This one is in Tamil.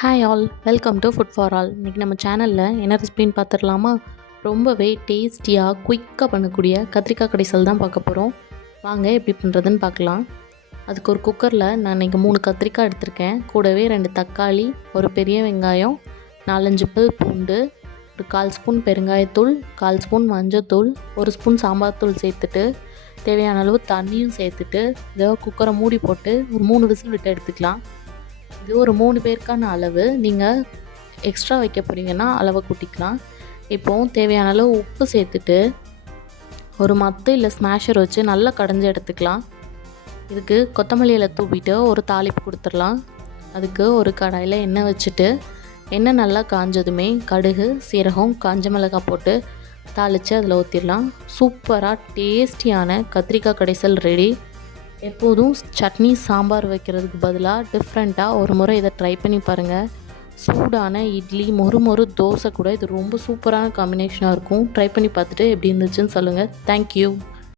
Hi all, welcome to food for all. இன்றைக்கி நம்ம சேனலில் என்ன ரெசிபின்னு பார்த்துடலாமா? ரொம்பவே டேஸ்டியாக குயிக்காக பண்ணக்கூடிய கத்திரிக்காய் கடைசல் தான் பார்க்க போகிறோம். வாங்க எப்படி பண்ணுறதுன்னு பார்க்கலாம். அதுக்கு ஒரு குக்கரில் நான் இன்றைக்கி 3 கத்திரிக்காய் எடுத்திருக்கேன். கூடவே 2 தக்காளி, ஒரு பெரிய வெங்காயம், 4-5 பல் பூண்டு, ஒரு 1/4 ஸ்பூன் பெருங்காயத்தூள், 1/4 ஸ்பூன் மஞ்சத்தூள், 1 ஸ்பூன் சாம்பார் தூள் சேர்த்துட்டு தேவையான அளவு தண்ணியும் சேர்த்துட்டு இதை குக்கரை மூடி போட்டு ஒரு 3 விசில் விட்டு எடுத்துக்கலாம். இது ஒரு 3 பேருக்கான அளவு. நீங்கள் எக்ஸ்ட்ரா வைக்க போகிறீங்கன்னா அளவை கூட்டிக்கலாம். இப்போது தேவையான அளவு உப்பு சேர்த்துட்டு ஒரு மத்து இல்லை ஸ்மாஷர் வச்சு நல்லா கடைஞ்சி எடுத்துக்கலாம். இதுக்கு கொத்தமல்லி இலை தூவிட்டு ஒரு தாளிப்பு கொடுத்துடலாம். அதுக்கு ஒரு கடாயில் எண்ணெய் வச்சுட்டு எண்ணெய் நல்லா காஞ்சதுமே கடுகு, சீரகம், காஞ்ச மிளகாய் போட்டு தாளித்து அதில் ஊற்றிடலாம். சூப்பராக டேஸ்டியான கத்திரிக்காய் கடைசல் ரெடி. எப்போதும் சட்னி சாம்பார் வைக்கிறதுக்கு பதிலாக டிஃப்ரெண்ட்டாக ஒரு முறை இதை ட்ரை பண்ணி பாருங்கள். சூடான இட்லி, மொறு தோசை கூட இது ரொம்ப சூப்பரான காம்பினேஷனாக இருக்கும். ட்ரை பண்ணி பார்த்துட்டு எப்படி இருந்துச்சுன்னு சொல்லுங்கள். தேங்க்யூ.